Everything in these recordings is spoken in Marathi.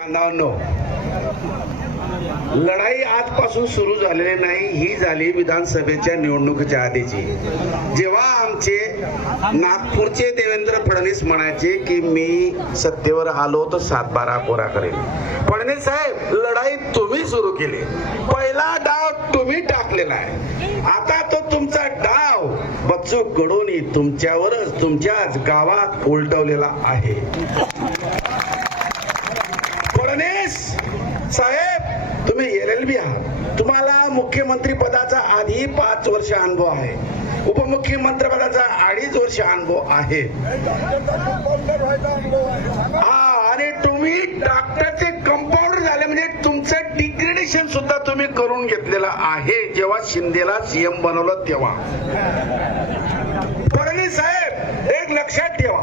बांधवांनो, लढाई आजपासून सुरू झालेली नाही, ही झाली विधानसभेच्या निवडणुकीच्या आधीची. जेव्हा आमचे नागपूरचे देवेंद्र फडणवीस म्हणायचे की मी सत्तेवर आलो तर 7-12 कोरा करेल. फडणवीस साहेब, लढाई तुम्ही सुरू केली, पहिला डाव तुम्ही टाकलेला आहे. आता तो तुमचा डाव बच्चू कडूनी तुमच्यावरच तुमच्याच गावात उलटवलेला आहे. फडणवीस साहेब, तुम्ही LLB आहात, तुम्हाला मुख्यमंत्री पदाचा आधी 5 वर्ष अनुभव आहे, उपमुख्यमंत्री पदाचा 2.5 वर्ष अनुभव आहे. आणि तुम्ही डॉक्टरचे कंपाऊंडर झाले, म्हणजे तुमचं डिग्रेडेशन सुद्धा तुम्ही करून घेतलेलं आहे जेव्हा शिंदेला CM बनवलं तेव्हा. फडणवीस साहेब, एक लक्षात ठेवा,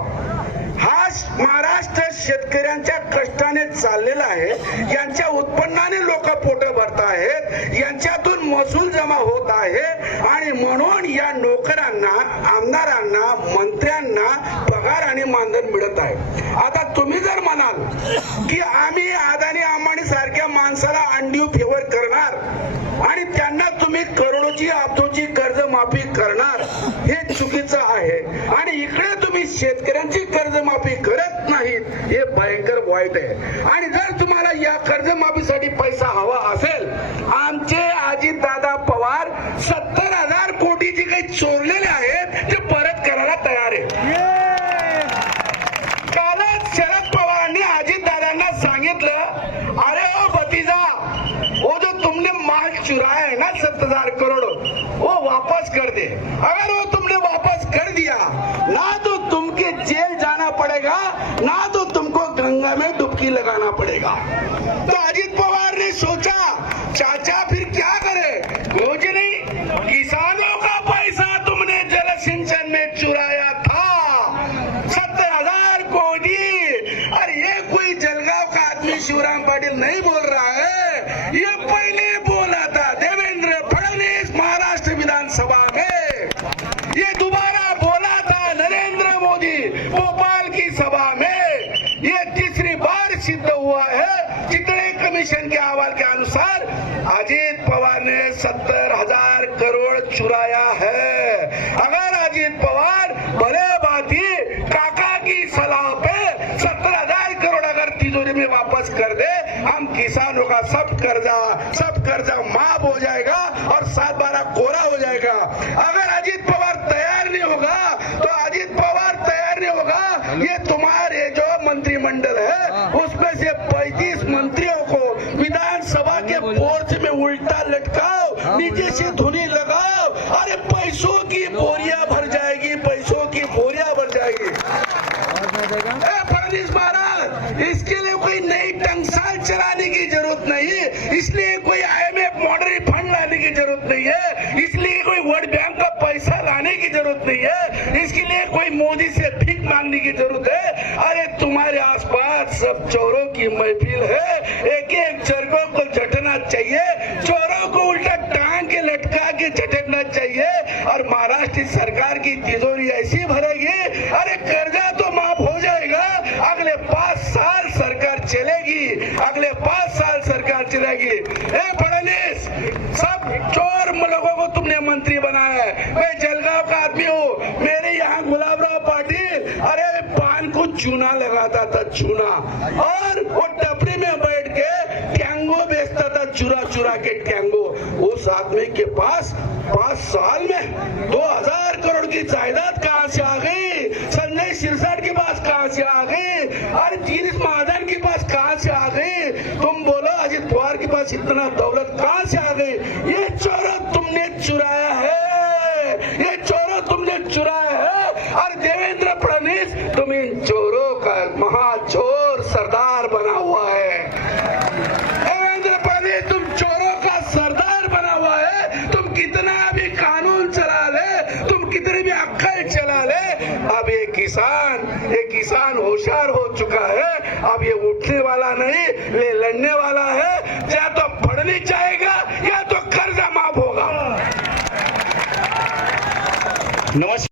हा महाराष्ट्र शेतकऱ्यांच्या कष्टाने चाललेला आहे, यांच्या उत्पन्नाने लोक पोट भरत आहेत, यांच्यातून महसूल जमा होत आहे आणि म्हणून या नोकरांना, आमदारांना, मंत्र्यांना पगार आणि मानधन मिळत आहे. आता तुम्ही जर म्हणाल की आम्ही अदानी अंबानी सारख्या माणसाला अंड्यू फेवर करणार आणि त्यांना तुम्ही करोडोची अब्जोची कर्जमाफी करणार, हे चुकीचं आहे. आणि इकडे तुम्ही शेतकऱ्यांची कर्जमाफी करत नाहीत, हे भयंकर वाईट आहे. आणि जर तुम्हाला या कर्जमाफीसाठी पैसा हवा असेल, आमचे अजितदादा पवार 70,000 कोटी जे काही चोरलेले आहेत ते परत करायला तयार आहे. कालच शरद पवारांनी अजितदादांना सांगितलं, अरे ओ भतीजा, वो जो तुमने माल चुराया है ना 7,000 करोड़, वो वापस कर दे. अगर वो तुमने वापस कर दिया ना तो तुमके जेल जाना पड़ेगा, ना तो तुमको गंगा में डुबकी लगाना पड़ेगा. तो अजित पवार ने सोचा, चाचा फिर क्या करे, कुछ नहीं, किसानों का पैसा तुमने जल सिंचन में चुराया था 70,000 कोटी. अरे ये कोई जलगांव का आदमी शिवराम पाटिल नहीं बोल रहा है, ये पहले बोला था देवेंद्र फडणवीस महाराष्ट्र विधानसभा में, ये दोबारा बोला था नरेंद्र मोदी भोपाल की सभा में. ये तीसरी बार सिद्ध हुआ है. चितड़े कमीशन के अहवाल के अनुसार अजित पवार ने 70,000 करोड़ चुराया है. अगर अजित पवार भले बाती काका की सलाह पे 70,000 करोड़ अगर तिजोरी में वापस कर दे, हम किसानों का सब कर्जा माफ हो जाएगा और 7-12 कोरा हो जाएगा. अगर अजित पवार तैयार नहीं होगा तो अजित पवार तैयार नहीं होगा, ये तुम्हारे जो मंत्रिमंडल है उसमें से 35 मंत्रियों को विधानसभा के पोर्च में उल्टा लटकाओ, नीचे से धुनी लगाओ. अरे पैसों की बोरियां भर जाएगी, पैसों की बोरियां भर जाएगी. फडणवीस महाराज, इसके लिए कोई नई टंकसाल चलाने की जरूरत नहीं, इसलिए कोई IMF मॉनेटरी फंड लाने की जरूरत नहीं है, इसलिए कोई वर्ल्ड बैंक का पैसा लाने की जरूरत नहीं है, इसके लिए कोई मोदी से भीख मांगने की जरूरत है. अरे तुम्हारे आसपास सब चोरों की महफिल है, एक एक चोरों को झटना चाहिए, चोरों को उल्टा टांग के लटका के झटकना चाहिए और महाराष्ट्र सरकार की तिजोरी ऐसी भरेगी, अरे कर्जा तो माफ हो जाएगा. अगले 5 साल सरकार चलेगी, अगले 5 साल सरकार चलेगी. फडणवीस, सब चोर लोगों को तुमने मंत्री बनाया है. मैं जलगांव का आदमी हूँ, मेरे यहाँ गुलाबराव पाटिल अरे पान को चूना लगाता था, चूना, और वो टपरी में बैठ के टैंगो बेचता था, चुरा के टैंगो. उस आदमी के पास 5 साल में 2,000 करोड़ की जायदाद कहाँ से आ गई, संजय सिरसाट के पास कहाँ से आ गई, और जीनिस महाजन के पास कहाँ से आ गई. तुम बोलो अजित पवार के पास इतना दौलत कहाँ से आ गई. ये चोरों तुमने चुराया है, ये चोरों तुमने चुराया है. और देवेंद्र फडणवीस, तुम इन चोरों का महाचोर सरदार बना हुआ है. देवेंद्र फडणवीस, तुम चोरों का सरदार बना हुआ है. तुम कितना भी कानून चला ले, तुम कितनी भी अक्कल चला ले, अब ये किसान होशियार हो चुका है. अब ये उठने वाला नहीं, ये लड़ने वाला है. या तो फडणवीस जाएगा या तो कर्जा माफ होगा. नमस्कार.